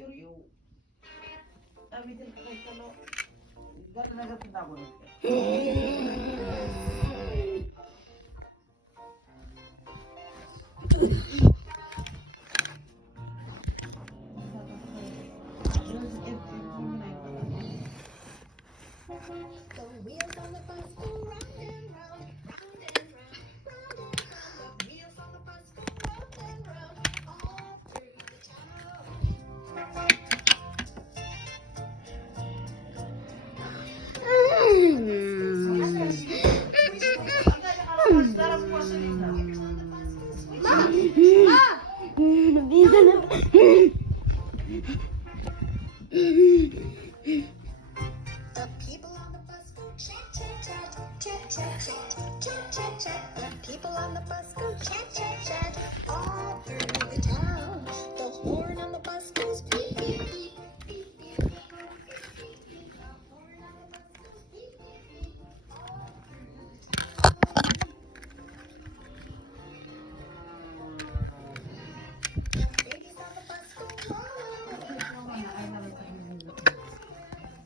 Seryo. Abitin ko kay Kalo. Gano'n na gapit ako rin. The wheels on the bus go round and round, round and round, round and round. The wheels on the bus go round and round, all through the town. The people on the bus go chat, chat, chat, chat, chat, chat, chat, chat, chat. The people on the bus go chat, chat, chat, all through the town. The horn on the bus goes beep, beep, beep, beep, beep, beep, beep, beep, beep. The horn on the bus goes beep, beep, beep, all through the town. The babies on the bus go la, la, la, la.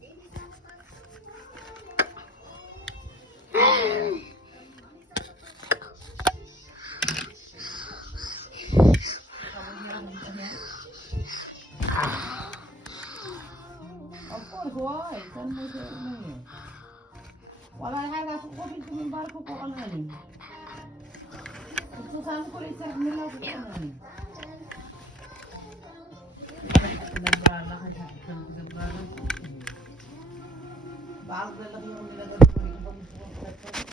Babies on the bus go Of course, why? Saan mo siya yun? Wala nga nasa kopit yung barko ko ano yun. Susan ko rin sa nila ko ano yun. Pinabrana ka siya. Pinabrana ko. Bago na lang yung nilagay ko rin.